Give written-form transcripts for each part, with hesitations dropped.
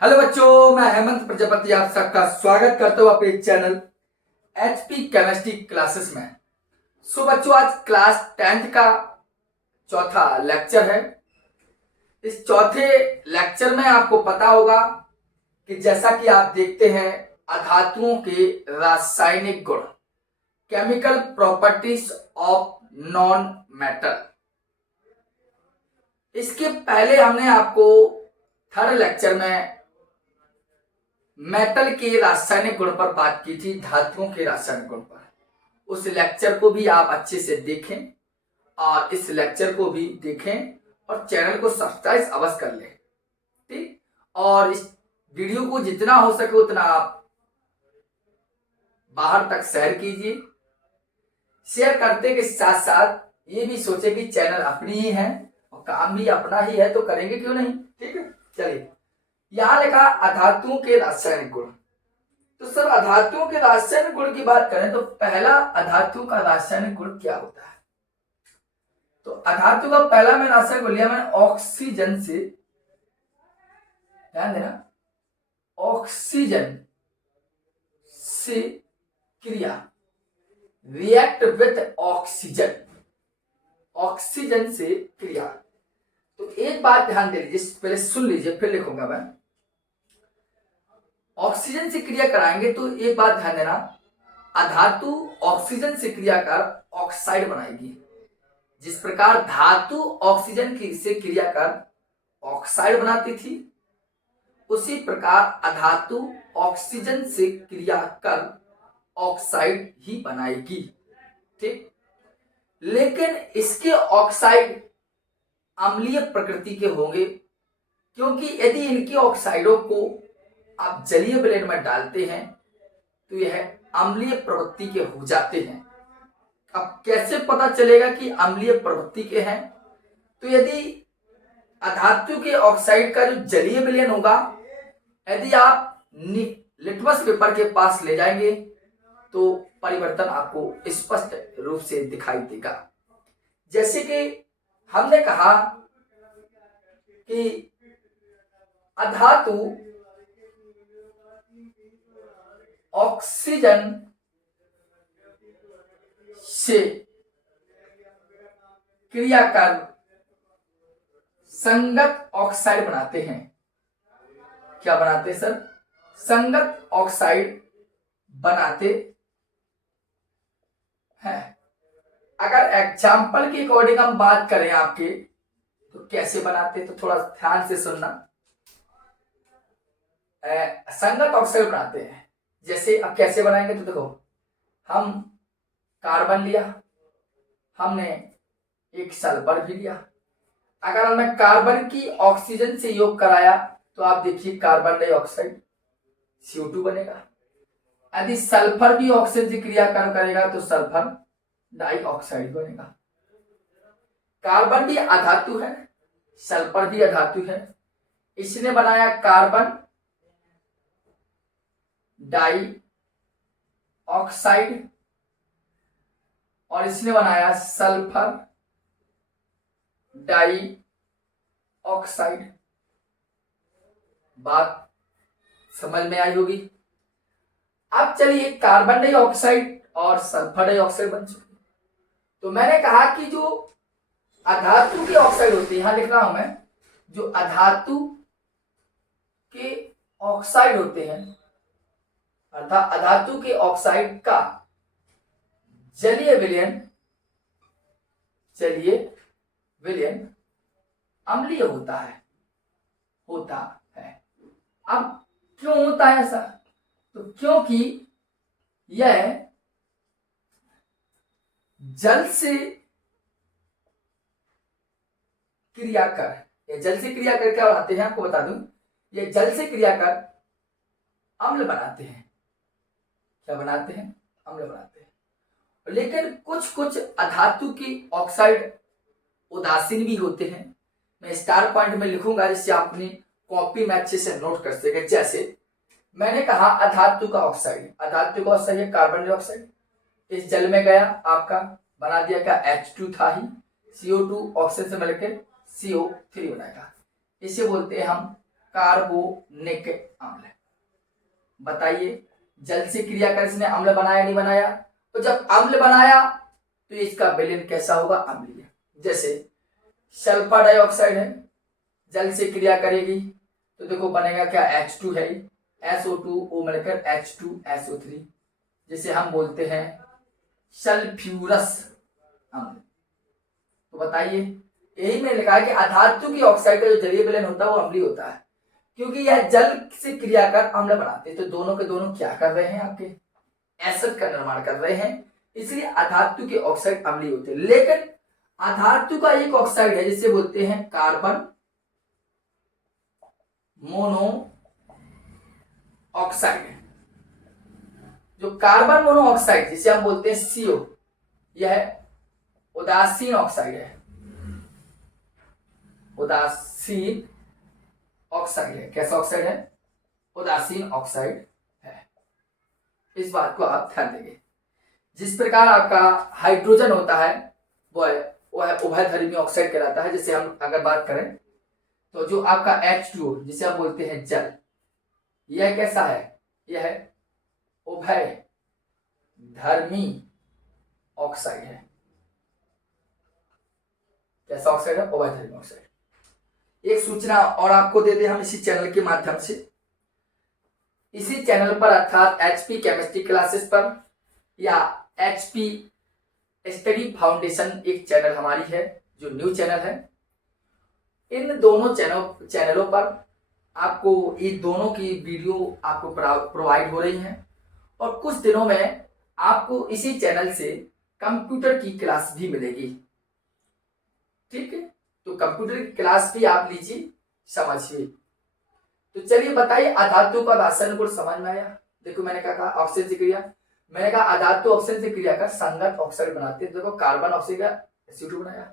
Hello बच्चों, मैं हेमंत प्रजापति आप सबका स्वागत करता हूँ अपने चैनल एचपी केमिस्ट्री क्लासेस में। बच्चों, आज क्लास 10th का चौथा लेक्चर है। इस चौथे लेक्चर में आपको पता होगा कि जैसा कि आप देखते हैं अधातुओं के रासायनिक गुण, chemical properties of non metal. इसके पहले हमने आपको थर्ड लेक्चर में मेटल के रासायनिक गुण पर बात की थी, धातुओं के रासायनिक गुण पर। उस लेक्चर को भी आप अच्छे से देखें और इस लेक्चर को भी देखें और चैनल को सब्सक्राइब अवश्य कर लें, ठीक। और इस वीडियो को जितना हो सके उतना आप बाहर तक शेयर कीजिए। शेयर करते के साथ साथ ये भी सोचे कि चैनल अपनी ही है और काम भी अपना ही है, तो करेंगे क्यों नहीं, ठीक है। चलिए, यहां लिखा अधातुओं के रासायनिक गुण। तो सर, अधातुओं के रासायनिक गुण की बात करें तो पहला अधातु का रासायनिक गुण क्या होता है? तो अधातु का पहला में रासायनिक गुण लिया मैंने ऑक्सीजन से। ध्यान देना, ऑक्सीजन से क्रिया, रिएक्ट विथ ऑक्सीजन, ऑक्सीजन से क्रिया। तो एक बात ध्यान दे लीजिए, पहले सुन लीजिए फिर लिखूंगा मैं। ऑक्सीजन से क्रिया कराएंगे तो एक बात ध्यान देना, अधातु ऑक्सीजन से क्रिया कर ऑक्साइड बनाएगी। जिस प्रकार धातु ऑक्सीजन से क्रिया कर ऑक्साइड बनाती थी, उसी प्रकार अधातु ऑक्सीजन से क्रिया कर ऑक्साइड ही बनाएगी, ठीक। लेकिन इसके ऑक्साइड अम्लीय प्रकृति के होंगे, क्योंकि यदि इनकी ऑक्साइडों को आप जलीय विलयन में डालते हैं तो यह अम्लीय प्रवृत्ति के हो जाते हैं। अब कैसे पता चलेगा कि अम्लीय प्रवृत्ति के हैं? तो यदि अधातु के ऑक्साइड का जो जलीय विलयन होगा, यदि आप लिटमस पेपर के पास ले जाएंगे तो परिवर्तन आपको स्पष्ट रूप से दिखाई देगा। जैसे कि हमने कहा कि अधातु ऑक्सीजन से क्रिया कर संगत ऑक्साइड बनाते हैं। क्या बनाते सर? संगत ऑक्साइड बनाते हैं। अगर एग्जाम्पल के अकॉर्डिंग हम बात करें आपके, तो कैसे बनाते, तो थोड़ा ध्यान से सुनना। संगत ऑक्साइड बनाते हैं, जैसे अब कैसे बनाएंगे, तो देखो, हम कार्बन लिया, हमने एक सल्फर भी लिया। अगर हमने कार्बन की ऑक्सीजन से योग कराया तो आप देखिए कार्बन डाइऑक्साइड CO2 बनेगा। यदि सल्फर भी ऑक्सीजन से क्रिया करेगा तो सल्फर डाइऑक्साइड बनेगा। कार्बन भी अधातु है, सल्फर भी अधातु है। इसने बनाया कार्बन डाई ऑक्साइड और इसने बनाया सल्फर डाई ऑक्साइड। बात समझ में आई होगी। अब चलिए, कार्बन डाइऑक्साइड और सल्फर डाइऑक्साइड बन चुके। तो मैंने कहा कि जो अधातु की ऑक्साइड होती है, यहां लिख रहा हूं मैं, जो अधातु के ऑक्साइड होते हैं, अर्थात अधातु के ऑक्साइड का जलीय विलयन अम्लीय होता है। अब क्यों होता है ऐसा? तो क्योंकि यह जल से क्रिया कर क्या बनाते हैं, आपको बता दूं, ये जल से क्रिया कर अम्ल बनाते हैं। क्या बनाते हैं? अम्ल बनाते हैं। लेकिन कुछ अधातु की ऑक्साइड उदासीन भी होते हैं। मैं स्टार पॉइंट में लिखूंगा जिससे आप अपनी कॉपी में अच्छे से नोट कर सके। जैसे मैंने कहा अधातु का ऑक्साइड है कार्बन डाइऑक्साइड, इस जल में गया, आपका बना दिया क्या, H2 था ही, CO2 ऑक्सीजन से मिलकर CO3 बनाएगा। इसे बोलते हैं हम कार्बोनिक अम्ल। बताइए जल से क्रिया कर इसने अम्ल बनाया नहीं बनाया? तो जब अम्ल बनाया तो इसका विलयन कैसा होगा? अम्लीय। जैसे सल्फर डाइऑक्साइड है, जल से क्रिया करेगी तो देखो बनेगा क्या? H2 है, SO2 मिलकर H2SO3, जिसे हम बोलते हैं सल्फ्यूरस अम्ल। तो बताइए यही मैंने लिखा है कि अधातु की ऑक्साइड का जो जलीय विलयन होता है वो अम्लीय होता है, क्योंकि यह जल से क्रिया कर अम्ल बनाते हैं। तो दोनों के दोनों क्या कर रहे हैं? आपके एसिड का निर्माण कर रहे हैं, इसलिए अधातु के ऑक्साइड अम्लीय होते हैं। लेकिन अधातु का एक ऑक्साइड है जिसे बोलते हैं कार्बन मोनो ऑक्साइड। जो कार्बन मोनो ऑक्साइड जिसे हम बोलते हैं CO, यह उदासीन ऑक्साइड है। उदासीन ऑक्साइड है। कैसा ऑक्साइड है? उदासीन ऑक्साइड है। इस बात को आप ध्यान देंगे। जिस प्रकार आपका हाइड्रोजन होता है वह उभयधर्मी ऑक्साइड कहलाता है। जैसे हम अगर बात करें तो जो आपका H2O जिसे हम बोलते हैं जल, यह कैसा है? यह उभय धर्मी ऑक्साइड है। कैसा ऑक्साइड है? उभय धर्मी ऑक्साइड। एक सूचना और आपको दे दें हम इसी चैनल के माध्यम से। इसी चैनल पर अर्थात HP केमिस्ट्री क्लासेस पर या HP स्टडी फाउंडेशन एक चैनल हमारी है जो न्यू चैनल है। इन दोनों चैनलों पर आपको ये दोनों की वीडियो आपको प्रोवाइड हो रही हैं और कुछ दिनों में आपको इसी चैनल से कंप्यूटर की क्लास भी मिलेगी। ठीक है, तो कंप्यूटर की क्लास भी आप लीजिए, समझिए। तो चलिए बताइए अधातु का रासायनिक गुण समझ में आया? देखो मैंने क्या कहा? ऑक्सीजन से क्रिया, मैंने कहा अधातु ऑक्सीजन से क्रिया कर संगत ऑक्साइड बनाते हैं। देखो कार्बन ऑक्सीजन का CO2 बनाया,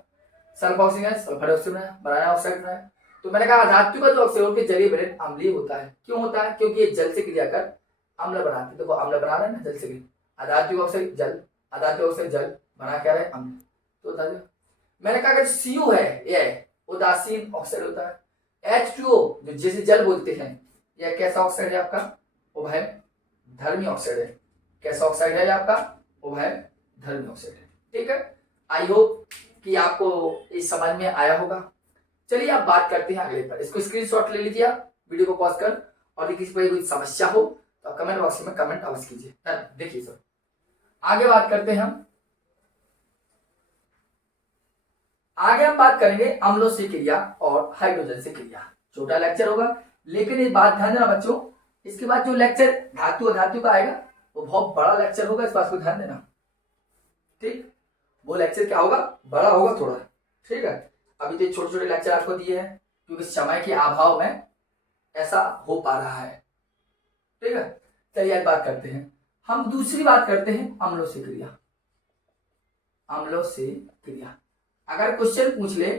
सल्फर ऑक्सीजन का सल्फर डाइऑक्साइड बनाया, ऑक्साइड बनाया। तो मैंने कहा अधातु का जो ऑक्सीजन के जलीय विलयन अम्लीय होता है। क्यों होता है? क्योंकि ये जल से क्रिया कर अम्ल बनाते हैं। देखो अम्ल बना रहे हैं ना जल से, अधातु ऑक्साइड जल, अधातु ऑक्साइड जल बना क्या रहे? अम्ल। तो मैंने कहा कि CO है यह उदासीन ऑक्साइड होता है। H2O जो जिसे जल बोलते हैं, यह कैसा ऑक्साइड है? आपका उभय धर्मी ऑक्साइड है। कैसा ऑक्साइड है आपका? उभय धर्मी ऑक्साइड है। ठीक है, आई होप कि आपको इस समझ में आया होगा। चलिए आप बात करते हैं अगले पर। इसको स्क्रीनशॉट ले लीजिए आप वीडियो को पॉज कर, और किसी पर कोई समस्या हो तो कमेंट बॉक्स में कमेंट अवश्य कीजिए। देखिए सर आगे बात करते हैं हम। आगे हम बात करेंगे अम्लों से क्रिया और हाइड्रोजन से क्रिया। छोटा लेक्चर होगा, लेकिन एक बात ध्यान देना बच्चों, इसके बाद जो लेक्चर धातु अधातु का आएगा वो बहुत बड़ा लेक्चर होगा, इस बात को ध्यान देना। ठीक, वो लेक्चर क्या होगा? बड़ा होगा थोड़ा। ठीक है, अभी तो छोटे छोटे लेक्चर आपको दिए हैं क्योंकि समय के अभाव में ऐसा हो पा रहा है। ठीक है, चलिए आज बात करते हैं। हम दूसरी बात करते हैं अम्लों से क्रिया। अम्लों से क्रिया, अगर क्वेश्चन पूछ ले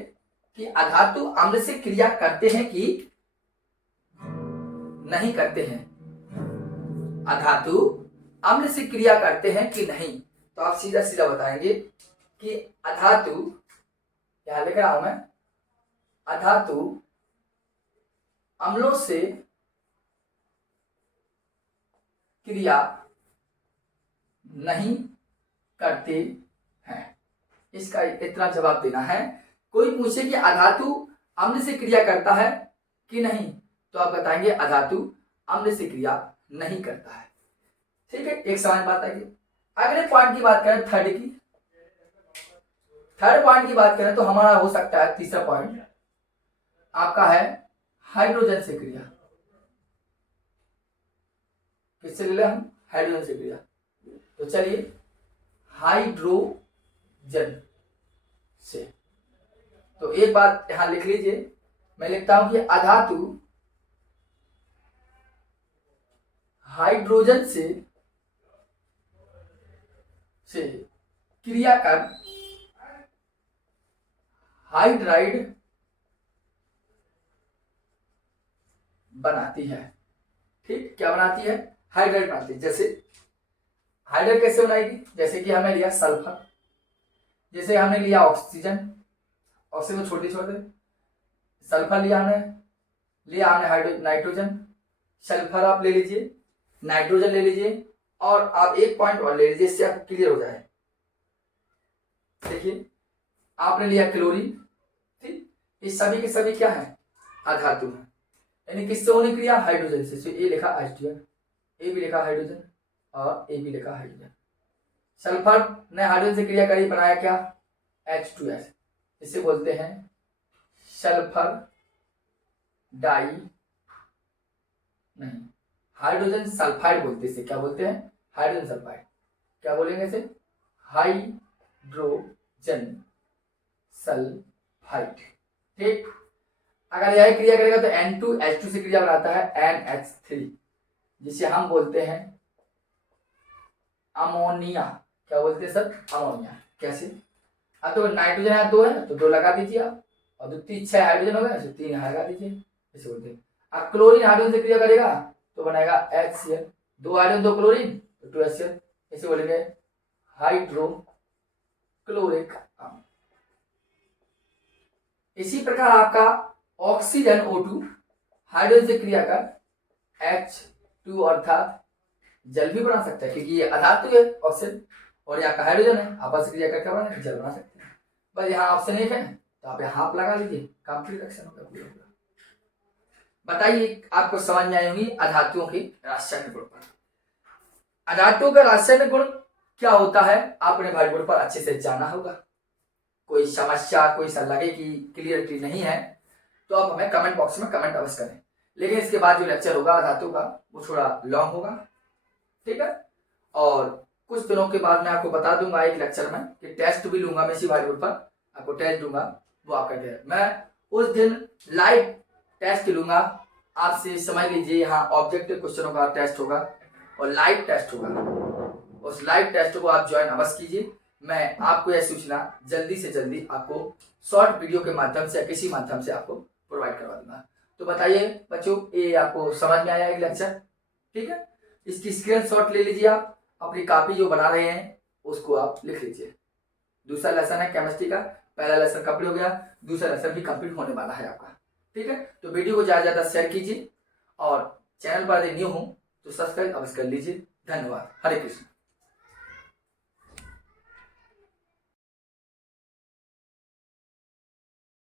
कि अधातु अम्ल से क्रिया करते हैं कि नहीं करते हैं, अधातु अम्ल से क्रिया करते हैं कि नहीं, तो आप सीधा सीधा बताएंगे कि अधातु, यहां लिख रहा हूं मैं, अधातु अम्लों से क्रिया नहीं करते हैं। इसका इतना जवाब देना है। कोई पूछे कि अधातु अम्ल से क्रिया करता है कि नहीं, तो आप बताएंगे अधातु अम्ल से क्रिया नहीं करता है। ठीक है, एक समान बात है। अगले पॉइंट की बात करें, थर्ड पॉइंट की बात करें तो हमारा हो सकता है तीसरा पॉइंट आपका है हाइड्रोजन से क्रिया। किससे ले हम? हाइड्रोजन से क्रिया। तो चलिए हाइड्रोजन से, तो एक बात यहां लिख लीजिए, मैं लिखता हूं कि अधातु हाइड्रोजन से क्रिया कर हाइड्राइड बनाती है। ठीक, क्या बनाती है? हाइड्राइड बनाती है। जैसे हाइड्राइड कैसे बनाएगी? जैसे कि हमने लिया सल्फर, जैसे हमने लिया ऑक्सीजन, ऑक्सीजन छोटे छोटे, सल्फर लिया हमने, लिया आपने नाइट्रोजन, सल्फर आप ले लीजिए, नाइट्रोजन ले लीजिए, और आप एक पॉइंट और ले लीजिए, इससे आपको क्लियर हो जाए। देखिए आपने लिया क्लोरीन, ठीक, ये सभी के सभी क्या है, अधातु है, यानी किससे होने क्रिया, हाइड्रोजन से। तो ए लिखा H2, ए भी लिखा हाइड्रोजन और ए भी लिखा हाइड्रोजन। सल्फर ने हाइड्रोजन से क्रिया करी, बनाया क्या, H2S, इसे बोलते हैं सल्फर डाई, नहीं, हाइड्रोजन सल्फाइड बोलते हैं इसे। क्या बोलते हैं, हाइड्रोजन सल्फाइड। क्या बोलेंगे इसे, हाइड्रोजन सल्फाइड, ठीक। अगर यह क्रिया करेगा तो N2H2 से क्रिया बनाता है NH3, जिसे हम बोलते हैं अमोनिया। क्या बोलते हैं सर, अमोनिया। कैसे, अब तो नाइट्रोजन यहाँ 2 है तो 2 लगा दीजिए आप, और 2 3 6 हाइड्रोजन हो गए तो 3 यहाँ लगा दीजिए, ऐसे बोलते हैं। अब क्लोरीन हाइड्रोजन से क्रिया करेगा तो बनाएगा HCl, 2 हाइड्रोजन 2 क्लोरीन तो 2HCl, ऐसे बोलेंगे हाइड्रोक्लोरिक अम्ल। इसी प्रकार आपका ऑक्सीजन O2 हाइड्रोजन से क्रिया कर H2 अर्थात जल भी बना सकता है, क्योंकि ये अधातु है ऑक्सीजन, और यहाँ का हाइड्रोजन है, आपस में क्रिया करके बना जल बना सकते हैं। बस यहाँ ऑप्शन 1 है तो आप यहाँ लगा लीजिए, कंप्लीट रिएक्शन होगा पूरा पूरा। बताइए आपको समझ में आई होंगी अधातुओं की रासायनिक गुण पर। अधातुओं का रासायनिक गुण क्या होता है आपने भाई बोर्ड पर अच्छे से जाना होगा। कोई समस्या, कोई सा लगे कि क्लियरिटी नहीं है तो आप हमें कमेंट बॉक्स में कमेंट अवश्य करें। लेकिन इसके बाद जो लेक्चर होगा अधातु का वो थोड़ा लॉन्ग होगा, ठीक है। और कुछ दिनों के बाद मैं आपको बता दूंगा एक लेक्चर में कि टेस्ट भी लूंगा मैं इसी भाई बोर्ड पर, आपको टेस्ट दूंगा, वो आपका टेस्ट मैं उस दिन लाइव टेस्ट लूंगा आपसे। समझ लीजिए यहाँ ऑब्जेक्टिव क्वेश्चनों का टेस्ट होगा और लाइव टेस्ट होगा। उस लाइव टेस्ट को आप ज्वाइन अवश्य कीजिए। मैं आपको यह सूचना जल्दी से जल्दी आपको शॉर्ट वीडियो के माध्यम से या किसी माध्यम से आपको प्रोवाइड करवा दूंगा। तो बताइए बच्चों, ये आपको समझ में आया एक लेक्चर, ठीक है। इसकी स्क्रीनशॉट ले लीजिए, आप अपनी कॉपी जो बना रहे हैं उसको आप लिख लीजिए। दूसरा लेसन है केमिस्ट्री का, पहला लेसन कंप्लीट हो गया, दूसरा लेसन भी कंप्लीट होने वाला है आपका, ठीक है। तो वीडियो को ज्यादा ज्यादा शेयर कीजिए और चैनल पर यदि न्यू हो तो सब्सक्राइब अवश्य कर लीजिए। धन्यवाद। हरे कृष्ण।